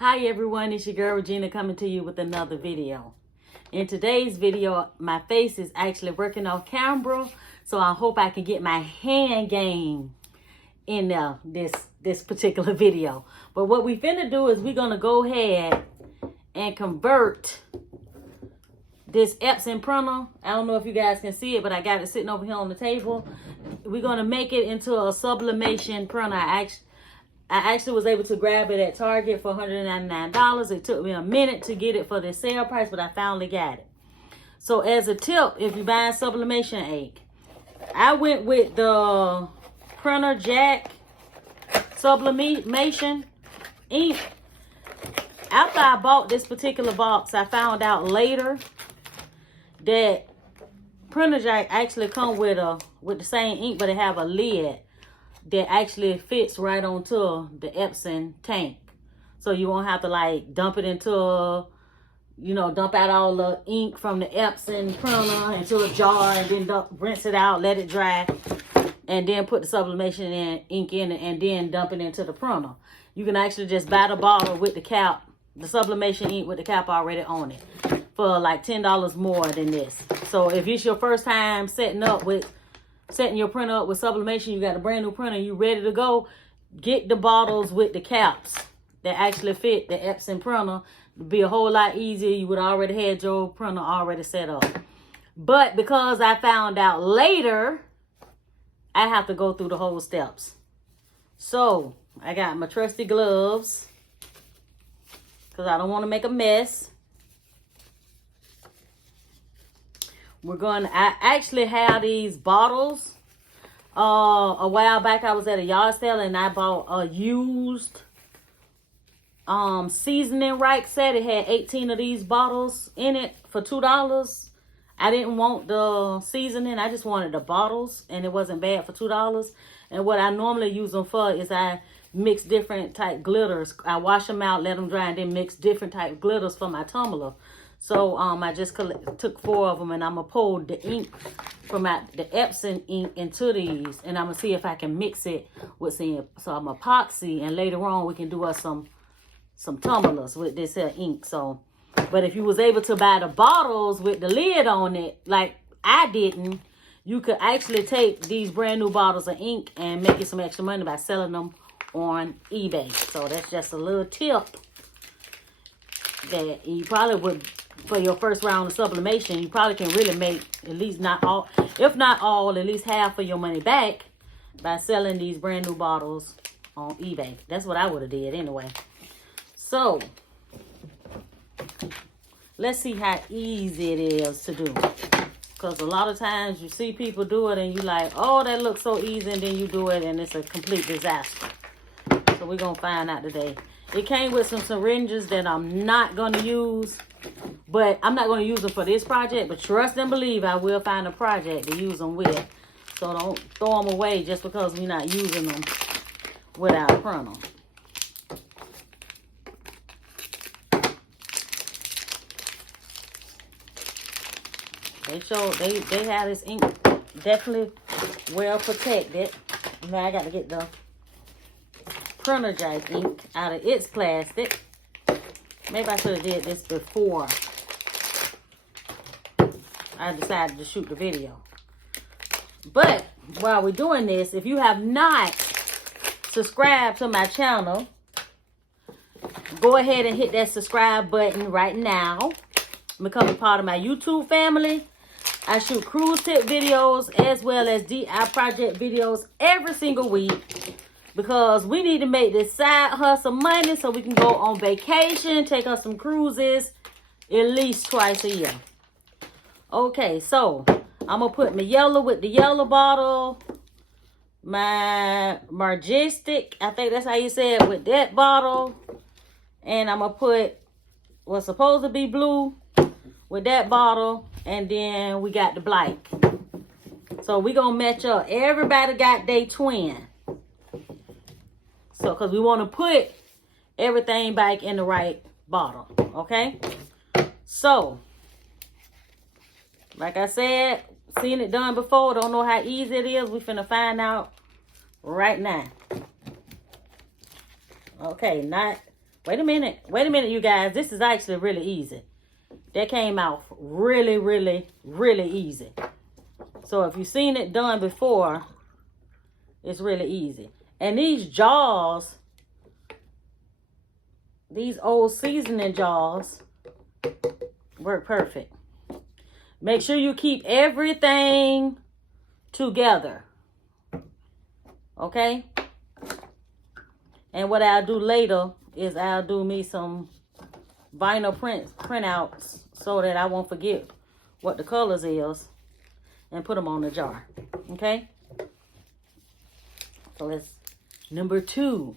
Hi everyone, it's your girl Regina coming to you with another video. In today's video, my face is actually working off camera, so I hope I can get my hand game in this particular video. But what we finna do is we're gonna go ahead and convert this Epson printer. I don't know if you guys can see it, but I got it sitting over here on the table. We're gonna make it into a sublimation printer. I actually was able to grab it at Target for $199. It took me a minute to get it for the sale price, but I finally got it. So as a tip, if you're buying sublimation ink, I went with the Printer Jack Sublimation ink. After I bought this particular box, I found out later that Printer Jack actually come with the same ink, but it have a lid that actually fits right onto the Epson tank. So you won't have to like dump it into, dump out all the ink from the Epson printer into a jar and then rinse it out, let it dry, and then put the sublimation ink in it and then dump it into the printer. You can actually just buy the bottle with the cap, the sublimation ink with the cap already on it, for like $10 more than this. So if it's your first time setting your printer up with sublimation, you got a brand new printer, you ready to go, get the bottles with the caps that actually fit the Epson printer. It'd be a whole lot easier. You would already had your printer already set up. But because I found out later, I have to go through the whole steps. So I got my trusty gloves because I don't want to make a mess. I actually have these bottles. A while back I was at a yard sale and I bought a used seasoning rack set. It had 18 of these bottles in it for $2. I didn't want the seasoning, I just wanted the bottles, and it wasn't bad for $2. And what I normally use them for is I mix different type glitters. I wash them out, let them dry, and then mix different type glitters for my tumbler. So I just took 4 of them, and I'm going to pour the ink from the Epson ink into these, and I'm going to see if I can mix it with some epoxy, and later on we can do us some tumblers with this here ink. So, but if you was able to buy the bottles with the lid on it, like I didn't, you could actually take these brand new bottles of ink and make you some extra money by selling them on eBay. So that's just a little tip that you probably would, for your first round of sublimation, you probably can really make at least not all, if not all, at least half of your money back by selling these brand new bottles on eBay. That's what I would have did anyway. So let's see how easy it is to do. Because a lot of times you see people do it and you like, oh, that looks so easy, and then you do it and it's a complete disaster. So we're going to find out today. It came with some syringes that I'm not going to use. But I'm not going to use them for this project. But trust and believe I will find a project to use them with. So don't throw them away just because we're not using them with our printer. They have this ink definitely well protected. Now I got to get the Printer Jack ink out of its plastic. Maybe I should have did this before I decided to shoot the video. But while we're doing this, if you have not subscribed to my channel, go ahead and hit that subscribe button right now. Become a part of my YouTube family. I shoot cruise tip videos as well as DIY project videos every single week, because we need to make this side hustle money so we can go on vacation, take us some cruises at least twice a year. Okay, so I'm going to put my yellow with the yellow bottle, my Majestic, I think that's how you say it, with that bottle, and I'm going to put what's supposed to be blue with that bottle, and then we got the black. So we're going to match up. Everybody got their twin. So, because we want to put everything back in the right bottle, okay? So, like I said, seen it done before, don't know how easy it is. We finna find out right now. Okay, not Wait a minute, you guys. This is actually really easy. That came out really, really, really easy. So if you've seen it done before, it's really easy. And these jars, these old seasoning jars, work perfect. Make sure you keep everything together. Okay? And what I'll do later is I'll do me some vinyl printouts so that I won't forget what the colors is and put them on the jar. Okay? So let's number 2.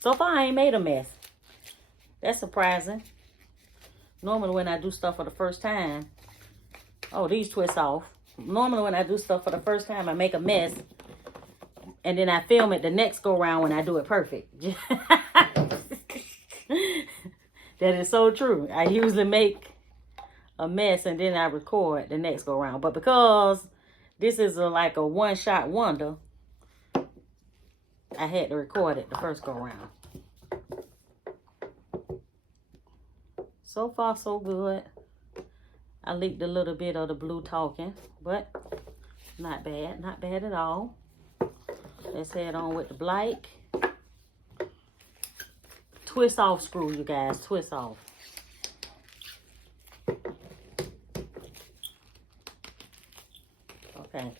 So far I ain't made a mess. That's surprising. Normally when I do stuff for the first time, oh, these twist off. Normally when I do stuff for the first time, I make a mess. And then I film it the next go round when I do it perfect. That is so true. I usually make a mess and then I record the next go round. But because this is like a one-shot wonder, I had to record it the first go round. So far, so good. I leaked a little bit of the blue talking, but not bad. Not bad at all. Let's head on with the black. Twist off screw, you guys. Twist off. Okay.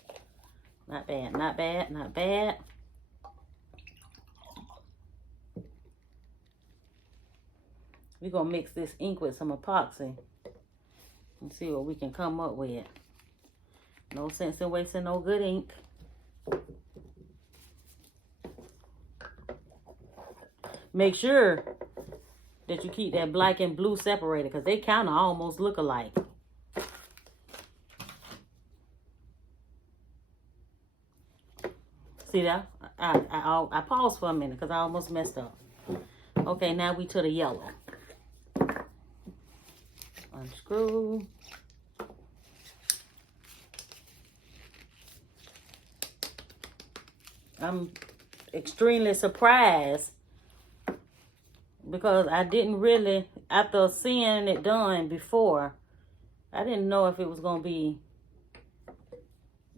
Not bad, not bad, not bad. We're going to mix this ink with some epoxy and see what we can come up with. No sense in wasting no good ink. Make sure that you keep that black and blue separated because they kind of almost look alike. See that? I paused for a minute because I almost messed up. Okay, now we to the yellow. Unscrew. I'm extremely surprised because I didn't really, after seeing it done before, I didn't know if it was going to be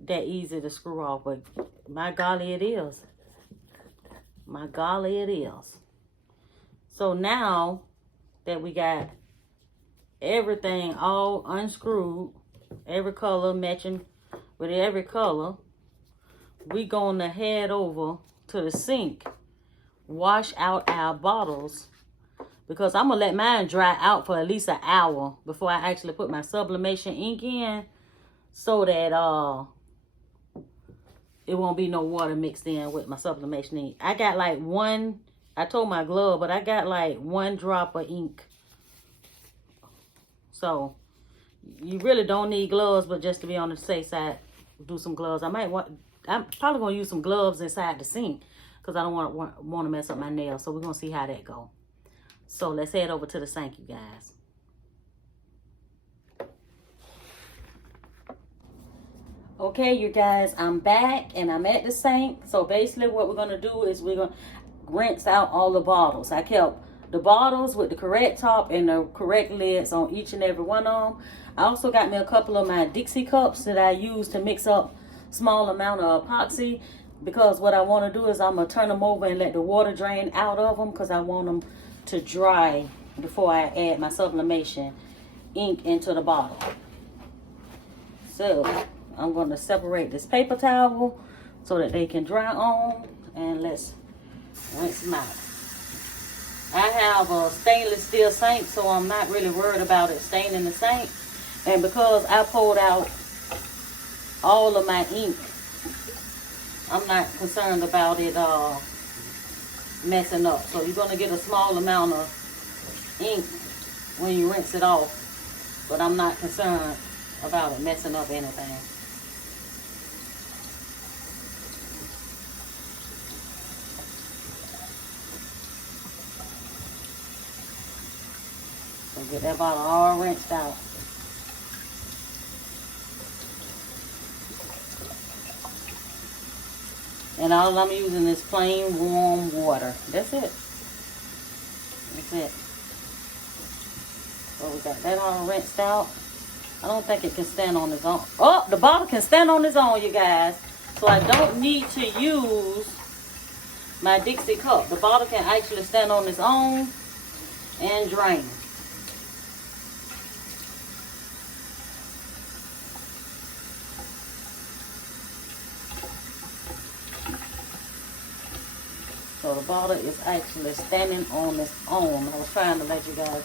that easy to screw off, but my golly it is. My golly it is. So now that we got everything all unscrewed, every color matching with every color, we gonna head over to the sink, wash out our bottles, because I'm gonna let mine dry out for at least an hour before I actually put my sublimation ink in, so that it won't be no water mixed in with my sublimation ink. I got like one, I told my glove, but I got like 1 drop of ink. So you really don't need gloves, but just to be on the safe side, do some gloves. I'm probably gonna use some gloves inside the sink because I don't want to mess up my nails. So we're gonna see how that go. So let's head over to the sink, you guys. Okay, you guys, I'm back and I'm at the sink. So basically what we're gonna do is we're gonna rinse out all the bottles. I kept the bottles with the correct top and the correct lids on each and every one of them. I also got me a couple of my Dixie cups that I use to mix up small amount of epoxy, because what I want to do is I'm going to turn them over and let the water drain out of them, because I want them to dry before I add my sublimation ink into the bottle. So I'm going to separate this paper towel so that they can dry on, and let's rinse them out. I have a stainless steel sink, so I'm not really worried about it staining the sink. And because I pulled out all of my ink, I'm not concerned about it messing up. So you're going to get a small amount of ink when you rinse it off, but I'm not concerned about it messing up anything. So get that bottle all rinsed out. And all I'm using is plain warm water. That's it. That's it. So we got that all rinsed out. I don't think it can stand on its own. Oh, the bottle can stand on its own, you guys. So I don't need to use my Dixie cup. The bottle can actually stand on its own and drain. So the bottle is actually standing on its own. I was trying to let you guys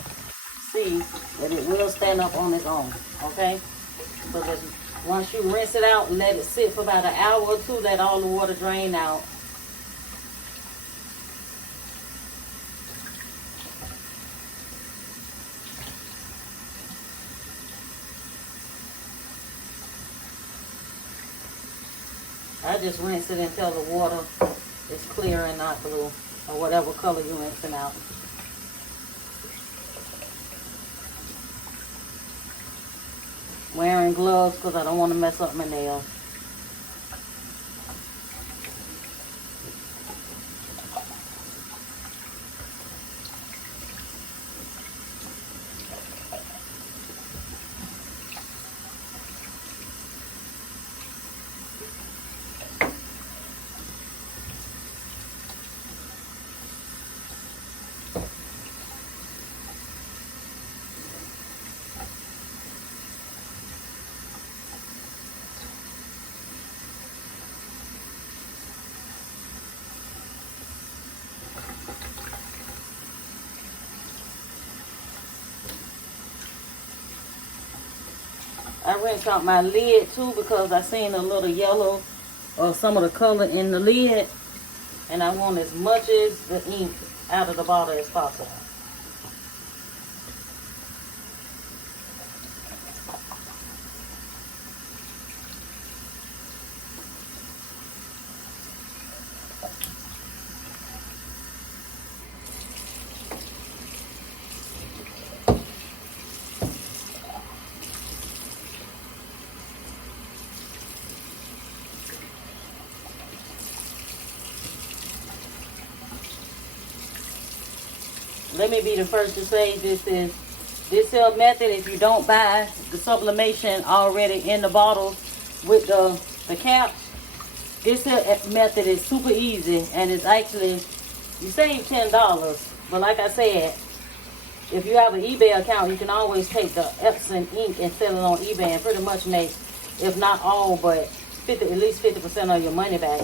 see that it will stand up on its own. Okay? So that once you rinse it out, let it sit for about an hour or two, let all the water drain out. I just rinse it until the water is clear and not blue, or whatever color you're rinsing out. Wearing gloves because I don't want to mess up my nails. I rinsed out my lid too because I seen a little yellow or some of the color in the lid, and I want as much as the ink out of the bottle as possible. Let me be the first to say this here method, if you don't buy the sublimation already in the bottle with the cap, this here method is super easy, and it's actually, you save $10. But like I said, if you have an eBay account, you can always take the Epson ink and sell it on eBay and pretty much make, if not all, but at least 50% of your money back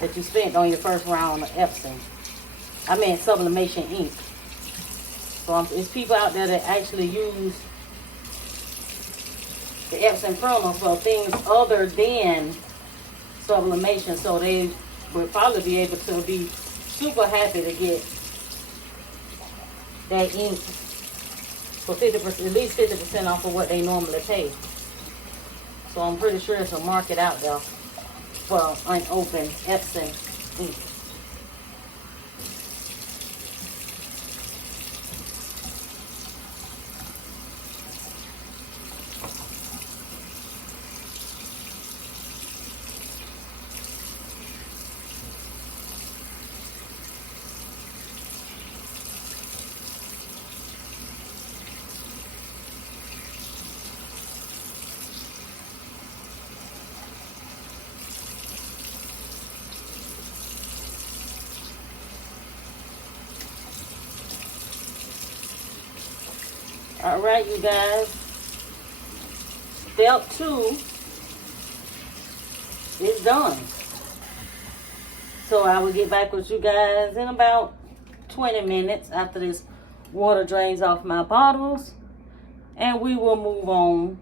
that you spent on your first round of Epson. I mean sublimation ink. So it's people out there that actually use the Epson printer for things other than sublimation. So they would probably be able to be super happy to get that ink for 50%, at least 50% off of what they normally pay. So I'm pretty sure it's a market out there for unopened Epson ink. All right, you guys. Step 2 is done. So I will get back with you guys in about 20 minutes after this water drains off my bottles. And we will move on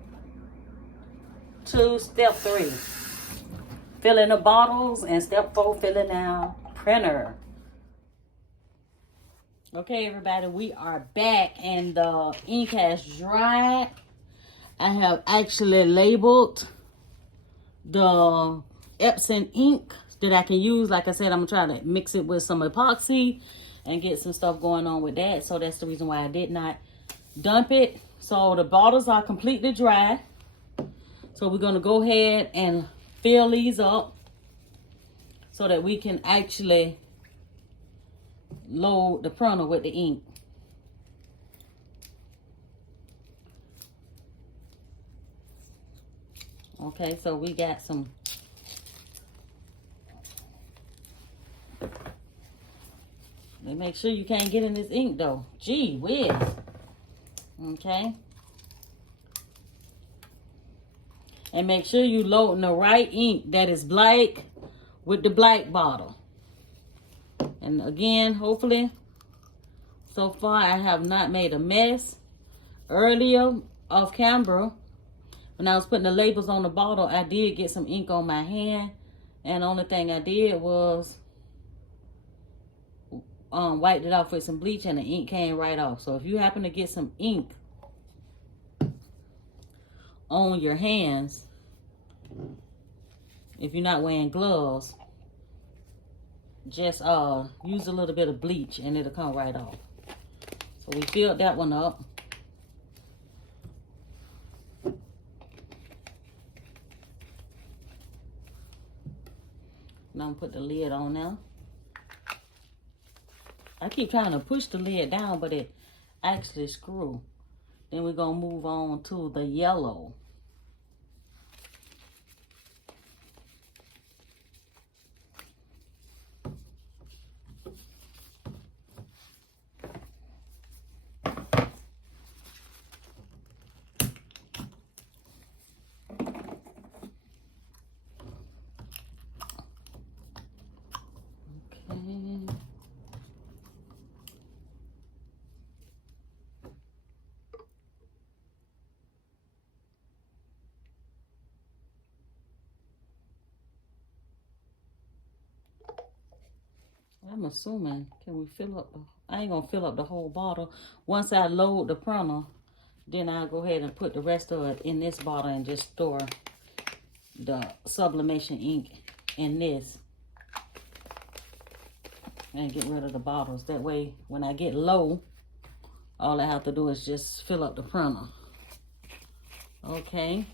to step 3. Filling the bottles, and step 4, filling our printer. Okay, everybody, we are back and the ink has dried. I have actually labeled the Epson ink that I can use. Like I said, I'm going to try to mix it with some epoxy and get some stuff going on with that. So that's the reason why I did not dump it. So the bottles are completely dry. So we're going to go ahead and fill these up so that we can actually load the printer with the ink. Okay, so we got some. Make sure you can't get in this ink though. Gee whiz. Okay. And make sure you loading the right ink that is black with the black bottle. And again, hopefully, so far I have not made a mess. Earlier, off camera, when I was putting the labels on the bottle, I did get some ink on my hand. And the only thing I did was wiped it off with some bleach and the ink came right off. So if you happen to get some ink on your hands, if you're not wearing gloves, just use a little bit of bleach and it'll come right off. So we filled that one up. Now I'm gonna put the lid on now. I keep trying to push the lid down, but it actually screws. Then we're gonna move on to the yellow. I'm assuming, can we fill up? I ain't gonna fill up the whole bottle. Once I load the printer, then I'll go ahead and put the rest of it in this bottle and just store the sublimation ink in this. And get rid of the bottles. That way, when I get low, all I have to do is just fill up the printer. Okay.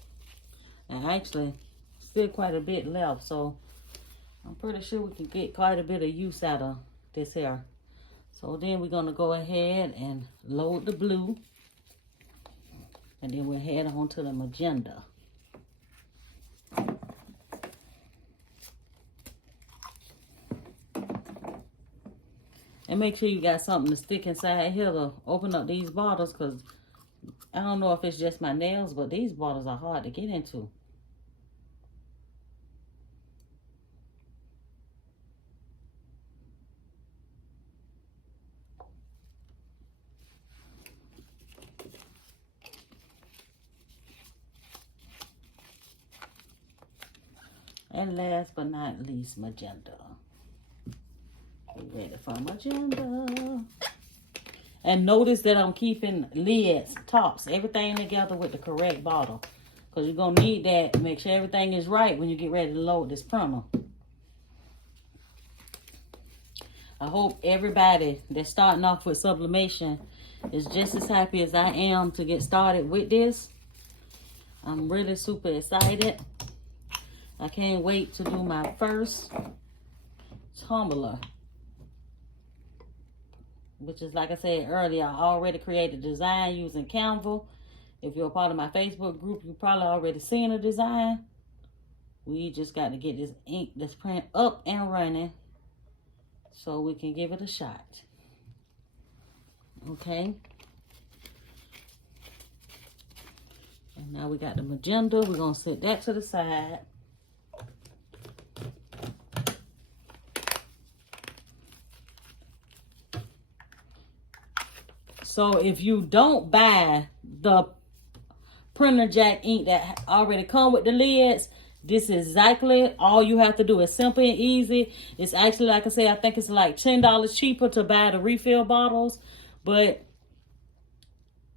And actually, still quite a bit left, so I'm pretty sure we can get quite a bit of use out of this here. So then we're going to go ahead and load the blue. And then we'll head on to the magenta. And make sure you got something to stick inside here to open up these bottles, because I don't know if it's just my nails, but these bottles are hard to get into. And last but not least, magenta. We're ready for magenta. And notice that I'm keeping lids, tops, everything together with the correct bottle. Because you're going to need that. Make sure everything is right when you get ready to load this printer. I hope everybody that's starting off with sublimation is just as happy as I am to get started with this. I'm really super excited. I can't wait to do my first tumbler, which is, like I said earlier, I already created a design using Canva. If you're a part of my Facebook group, you probably already seen a design. We just got to get this ink, this print up and running so we can give it a shot. Okay. And now we got the magenta. We're going to set that to the side. So if you don't buy the printer jack ink that already come with the lids, this is exactly all you have to do. It's simple and easy. It's actually, like I said, I think it's like $10 cheaper to buy the refill bottles. But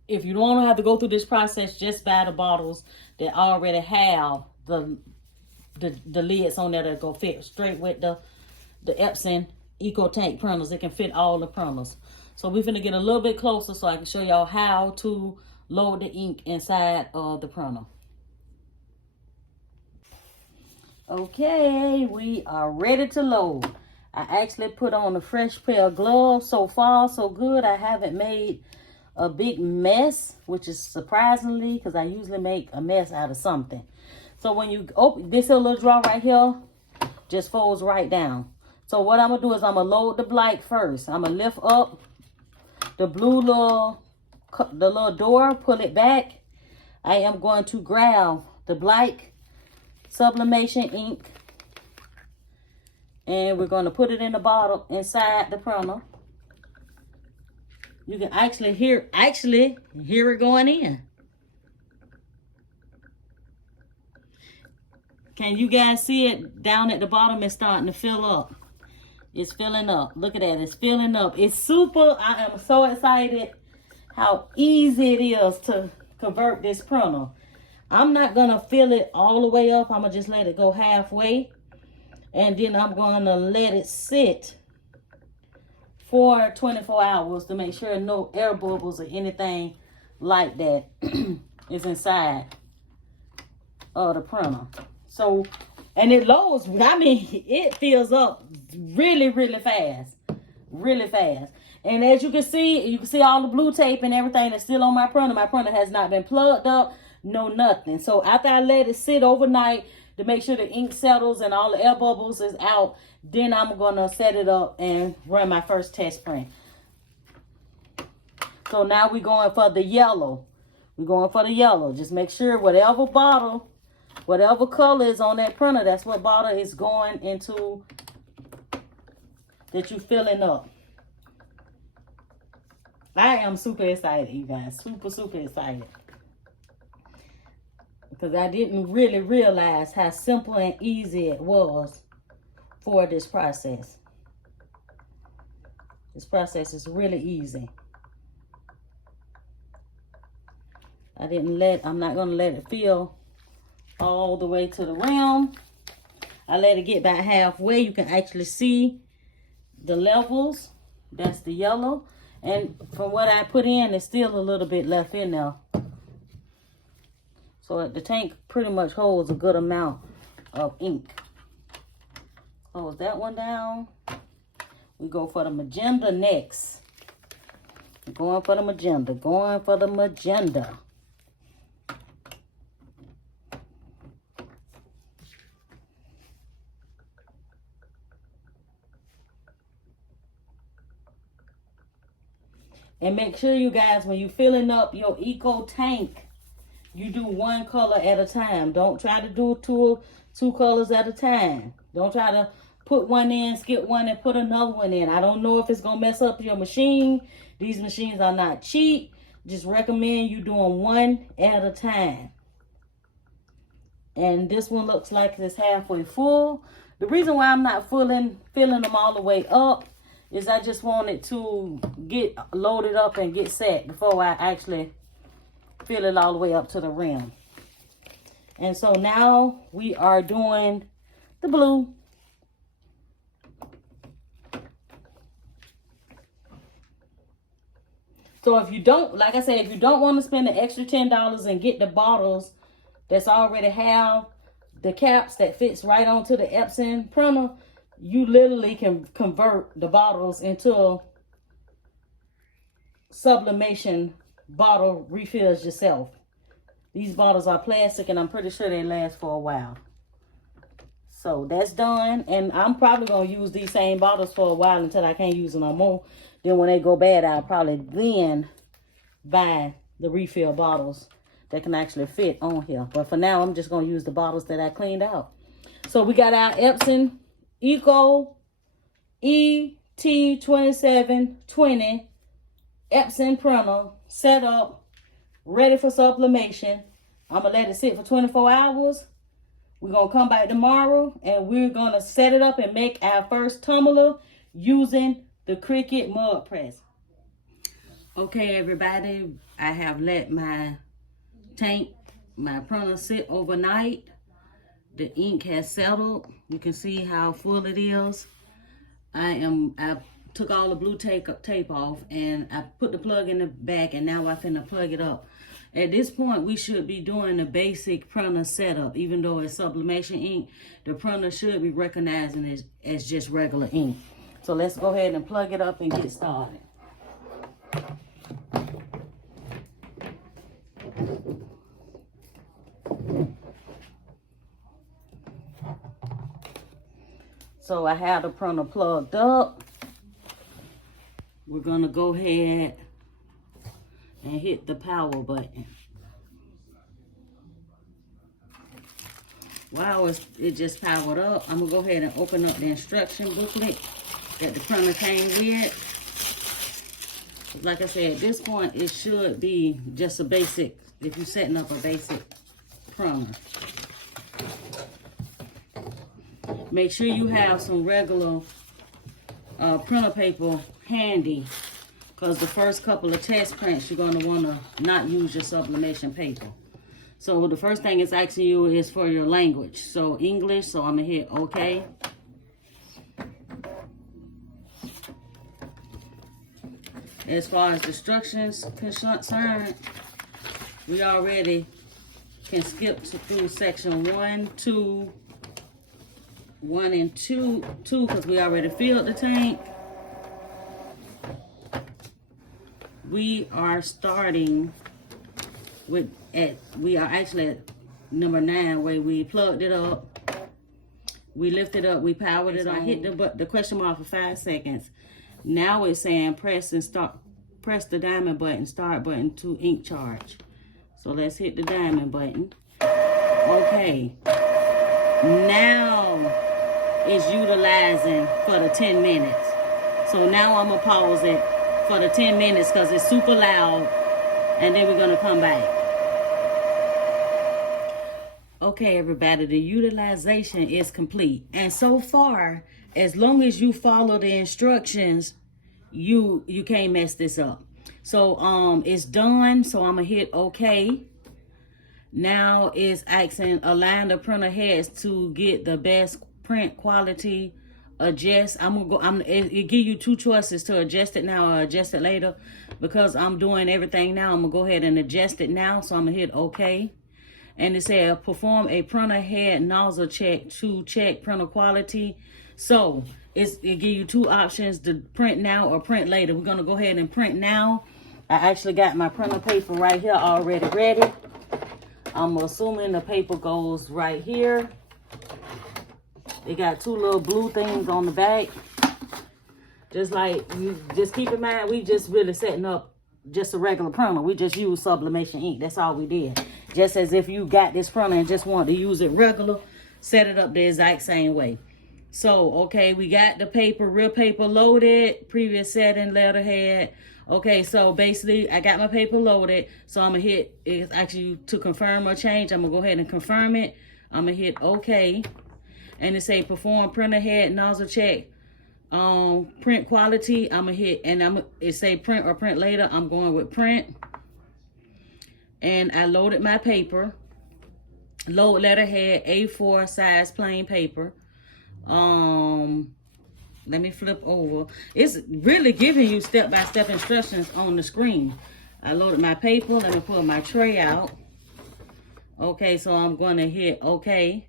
if you don't have to go through this process, just buy the bottles that already have the lids on there that go fit straight with the Epson Ecotank printers. It can fit all the printers. So we're going to get a little bit closer so I can show y'all how to load the ink inside of the printer. Okay, we are ready to load. I actually put on a fresh pair of gloves. So far, so good. I haven't made a big mess, which is surprisingly, because I usually make a mess out of something. So when you open this little drawer right here, just folds right down. So what I'm gonna do is I'm gonna load the black first. I'm gonna lift up the blue little door, pull it back. I am going to grab the black sublimation ink, and we're going to put it in the bottle inside the printer. You can actually hear it going in. Can you guys see it down at the bottom? It's starting to fill up. It's filling up. Look at that. It's filling up. It's super. I am so excited how easy it is to convert this printer. I'm not going to fill it all the way up. I'm going to just let it go halfway. And then I'm going to let it sit for 24 hours to make sure no air bubbles or anything like that is inside of the printer. So, and it loads, I mean, it fills up really, really fast. Really fast. And as you can see all the blue tape and everything that's still on my printer. My printer has not been plugged up, no nothing. So after I let it sit overnight to make sure the ink settles and all the air bubbles is out, then I'm going to set it up and run my first test print. So now we're going for the yellow. We're going for the yellow. Just make sure whatever bottle, whatever color is on that printer, that's what bottle is going into that you're filling up. I am super excited, you guys. Super, super excited. Because I didn't really realize how simple and easy it was for this process. This process is really easy. I'm not going to let it fill all the way to the rim. I let it get about halfway. You can actually see the levels. That's the yellow. And from what I put in, there's still a little bit left in there. So the tank pretty much holds a good amount of ink. Close that one down. We go for the magenta next. We're going for the magenta. Going for the magenta. And make sure, you guys, when you're filling up your Ecotank, you do one color at a time. Don't try to do two colors at a time. Don't try to put one in, skip one, and put another one in. I don't know if it's going to mess up your machine. These machines are not cheap. Just recommend you doing one at a time. And this one looks like it's halfway full. The reason why I'm not filling them all the way up is I just want it to get loaded up and get set before I actually fill it all the way up to the rim. And so now we are doing the blue. So if you don't, like I said, if you don't want to spend the extra $10 and get the bottles that's already have the caps that fits right onto the Epson printer, you literally can convert the bottles into sublimation bottle refills yourself. These bottles are plastic and I'm pretty sure they last for a while. So that's done. And I'm probably going to use these same bottles for a while until I can't use them no more. Then when they go bad, I'll probably then buy the refill bottles that can actually fit on here. But for now, I'm just going to use the bottles that I cleaned out. So we got our Epson ET-2720 Epson printer set up, ready for sublimation. I'm going to let it sit for 24 hours. We're going to come back tomorrow and we're going to set it up and make our first tumbler using the Cricut mug press. Okay, everybody, I have let my printer sit overnight. The ink has settled. You can see how full it is. I took all the blue tape off and I put the plug in the back and now I'm finna plug it up. At this point, we should be doing the basic printer setup. Even though it's sublimation ink, the printer should be recognizing it as just regular ink. So let's go ahead and plug it up and get started. So I have the printer plugged up. We're gonna go ahead and hit the power button. While it just powered up, I'm gonna go ahead and open up the instruction booklet that the printer came with. Like I said, at this point, it should be just a basic, if you're setting up a basic printer. Make sure you have some regular printer paper handy, because the first couple of test prints, you're going to want to not use your sublimation paper. So the first thing it's asking you is for your language. So English, so I'm going to hit OK. As far as the instructions concerned, we already can skip through section 1, 2, 1 and 2, because we already filled the tank. We are starting with, we are actually at number 9, where we plugged it up, we lifted up, we powered it on. I hit the question mark for 5 seconds. Now it's saying press the diamond button, start button to ink charge. So let's hit the diamond button. Okay. Now it's utilizing for the 10 minutes. So now I'm gonna pause it for the 10 minutes because it's super loud, and then we're gonna come back. Okay, everybody, the utilization is complete. And so far, as long as you follow the instructions, you can't mess this up. So it's done. So I'm gonna hit OK. Now it's asking align the printer heads to get the best print quality. Adjust. It give you 2 choices to adjust it now or adjust it later. Because I'm doing everything now, I'm gonna go ahead and adjust it now. So I'm gonna hit OK. And it says perform a printer head nozzle check to check printer quality. So it give you 2 options, to print now or print later. We're gonna go ahead and print now. I actually got my printer paper right here already ready. I'm assuming the paper goes right here. It got 2 little blue things on the back. Just keep in mind, we just really setting up just a regular printer. We just use sublimation ink. That's all we did. Just as if you got this printer and just want to use it regular, set it up the exact same way. So, okay, we got the paper, real paper loaded, previous setting, letterhead. Okay, so basically, I got my paper loaded. So I'm going to hit, it's actually to confirm or change. I'm going to go ahead and confirm it. I'm going to hit OK. And it say perform printer head nozzle check. Print quality, I'm going to hit, and it say print or print later. I'm going with print. And I loaded my paper. Load letterhead, A4 size plain paper. Let me flip over. It's really giving you step-by-step instructions on the screen. I loaded my paper. Let me pull my tray out. Okay, so I'm going to hit OK.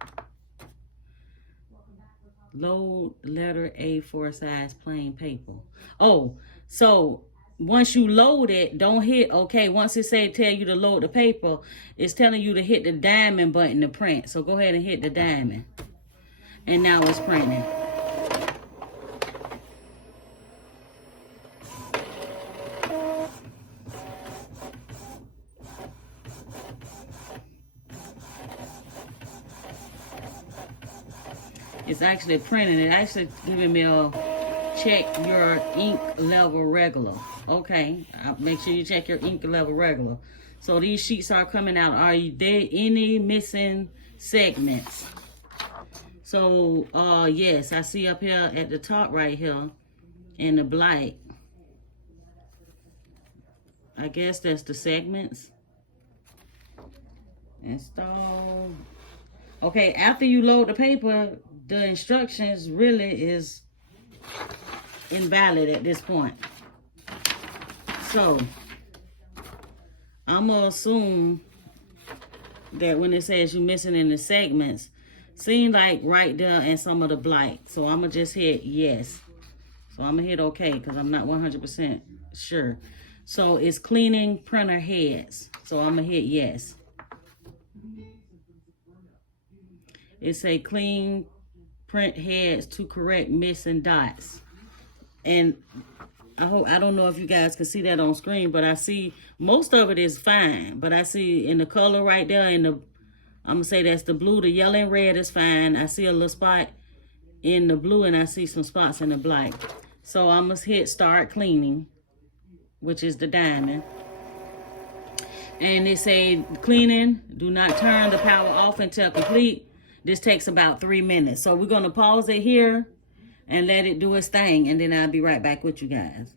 Load letter A4 size plain paper. Oh, so once you load it, don't hit OK. Once it tell you to load the paper, it's telling you to hit the diamond button to print. So go ahead and hit the diamond. And now it's printing. It's actually printing. It actually giving me a check your ink level regular. Okay, make sure you check your ink level regular. So these sheets are coming out. Are there any missing segments? So yes, I see up here at the top right here in the black. I guess that's the segments. Install. Okay, after you load the paper, the instructions really is invalid at this point. So I'm gonna assume that when it says you're missing in the segments, seem like right there and some of the black. So I'm gonna just hit yes. So I'm gonna hit OK because I'm not 100% sure. So it's cleaning printer heads. So I'm gonna hit yes. It say clean print heads to correct missing dots. And I don't know if you guys can see that on screen, but I see most of it is fine. But I see in the color right there, in the, I'm gonna say that's the blue, the yellow and red is fine. I see a little spot in the blue and I see some spots in the black. So I'm gonna hit start cleaning, which is the diamond. And they say cleaning, do not turn the power off until complete. This takes about 3 minutes. So we're gonna pause it here and let it do its thing, and then I'll be right back with you guys.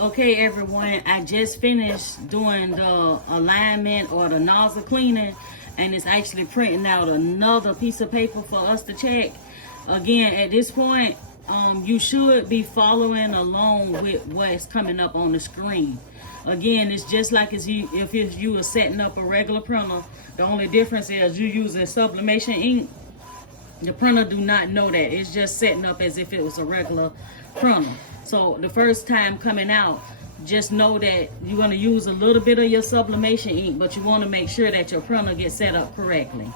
Okay, everyone, I just finished doing the alignment or the nozzle cleaning, and it's actually printing out another piece of paper for us to check. Again, at this point, you should be following along with what's coming up on the screen. Again, it's just like if you were setting up a regular printer. The only difference is you're using sublimation ink. The printer do not know that. It's just setting up as if it was a regular printer. So the first time coming out, just know that you're going to use a little bit of your sublimation ink, but you want to make sure that your printer gets set up correctly.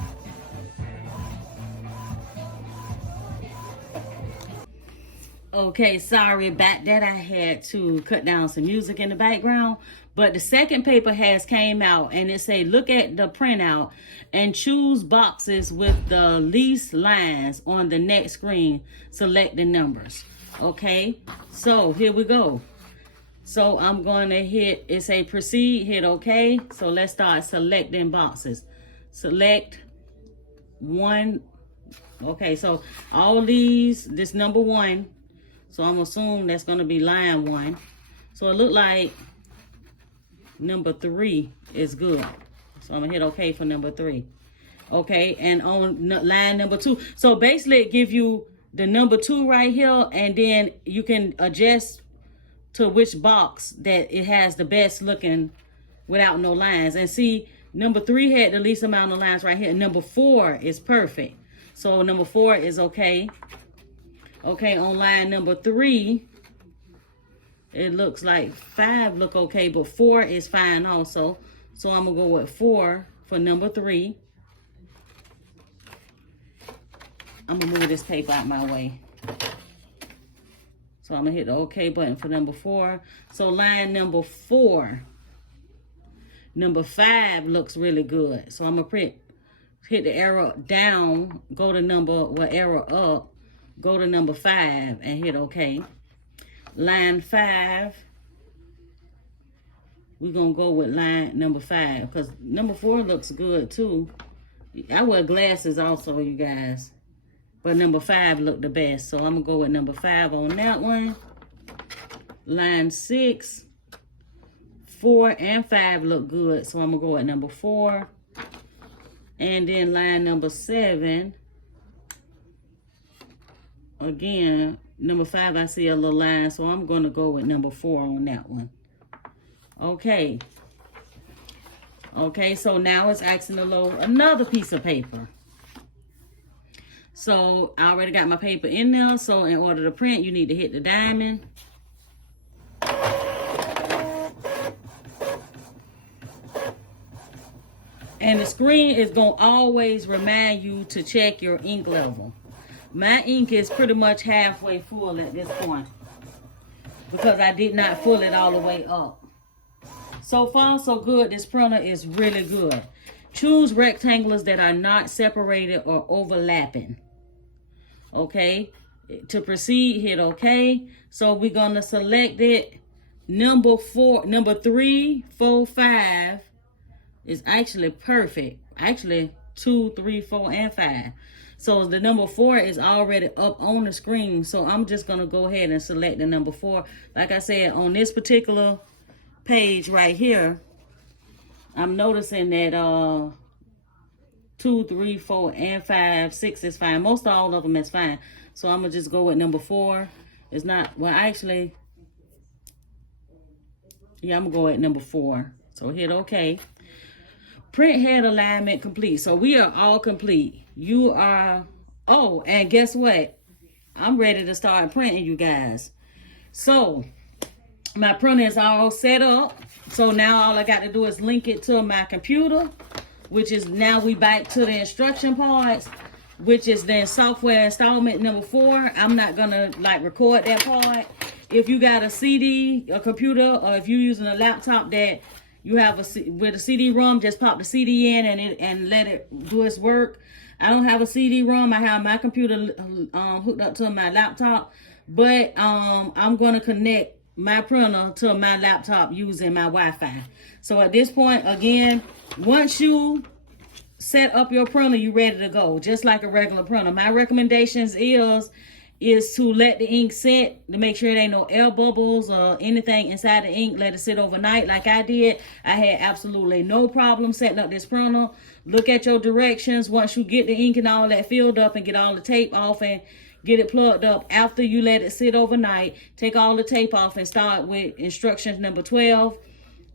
Okay, sorry about that. I had to cut down some music in the background. But the second paper has came out, and it say look at the printout and choose boxes with the least lines on the next screen. Select the numbers. Okay, so here we go. So I'm going to hit, it say proceed, hit OK. So let's start selecting boxes. Select one. Okay, so all these, this number 1. So I'm assuming that's going to be line 1. So it look like number 3 is good. So I'm going to hit OK for number 3. Okay, and on line number 2. So basically it give you the number 2 right here, and then you can adjust to which box that it has the best looking without no lines. And see, number 3 had the least amount of lines right here. Number 4 is perfect. So number 4 is okay. Okay, on line number 3, it looks like 5 look okay, but 4 is fine also. So I'm gonna go with 4 for number 3. I'm gonna move this paper out my way. So I'm gonna hit the OK button for number 4. So line number 4, number 5 looks really good. So I'm gonna hit the arrow down, go to number, well, arrow up, go to number 5 and hit OK. Line 5, we're gonna go with line number 5 because number 4 looks good too. I wear glasses also, you guys, but number 5 looked the best. So I'm gonna go with number 5 on that one. Line 6, 4 and 5 look good. So I'm gonna go at number 4. And then line number 7, again, number 5, I see a little line, so I'm going to go with number 4 on that one. Okay. Okay, so now it's asking to load another piece of paper. So I already got my paper in there. So in order to print, you need to hit the diamond. And the screen is going to always remind you to check your ink level. My ink is pretty much halfway full at this point because I did not fill it all the way up. So far, so good. This printer is really good. Choose rectangles that are not separated or overlapping. Okay. To proceed, hit OK. So we're going to select it. Number 3, 4, 5 is actually perfect. Actually, 2, 3, 4, and 5. So the number 4 is already up on the screen. So I'm just going to go ahead and select the number 4. Like I said, on this particular page right here, I'm noticing that 2, 3, 4, and 5, 6 is fine. Most all of them is fine. So I'm going to just go with number 4. It's not, well, actually, yeah, I'm going to go at number 4. So hit OK. Print head alignment complete. So we are all complete. You are, oh, and guess what? I'm ready to start printing, you guys. So my printer is all set up. So now all I got to do is link it to my computer, which is now we back to the instruction parts. which is then software installment number 4. I'm not gonna like record that part. If you got a CD, a computer, or if you're using a laptop that you have with a CD-ROM, just pop the CD in and let it do its work. I don't have a CD-ROM. I have my computer hooked up to my laptop, but I'm gonna connect my printer to my laptop using my Wi-Fi. So at this point, again, once you set up your printer, you ready to go, just like a regular printer. My recommendations is to let the ink set to make sure there ain't no air bubbles or anything inside the ink. Let it sit overnight like I did. I had absolutely no problem setting up this printer. Look at your directions. Once you get the ink and all that filled up and get all the tape off and get it plugged up, after you let it sit overnight, take all the tape off and start with instructions number 12.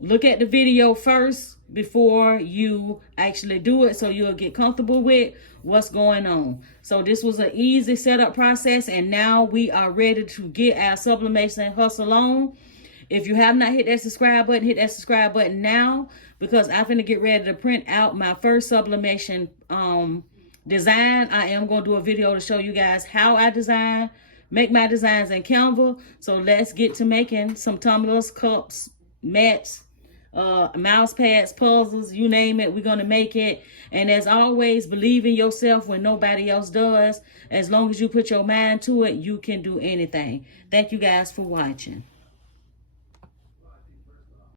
Look at the video first before you actually do it, so you'll get comfortable with what's going on. So this was an easy setup process, and now we are ready to get our sublimation hustle on. If you have not hit that subscribe button, hit that subscribe button now, because I'm finna get ready to print out my first sublimation design. I am going to do a video to show you guys how I make my designs in Canva. So let's get to making some tumblers, cups, mats, mouse pads, puzzles, you name it, we're gonna make it. And as always, believe in yourself when nobody else does. As long as you put your mind to it, you can do anything. Thank you guys for watching.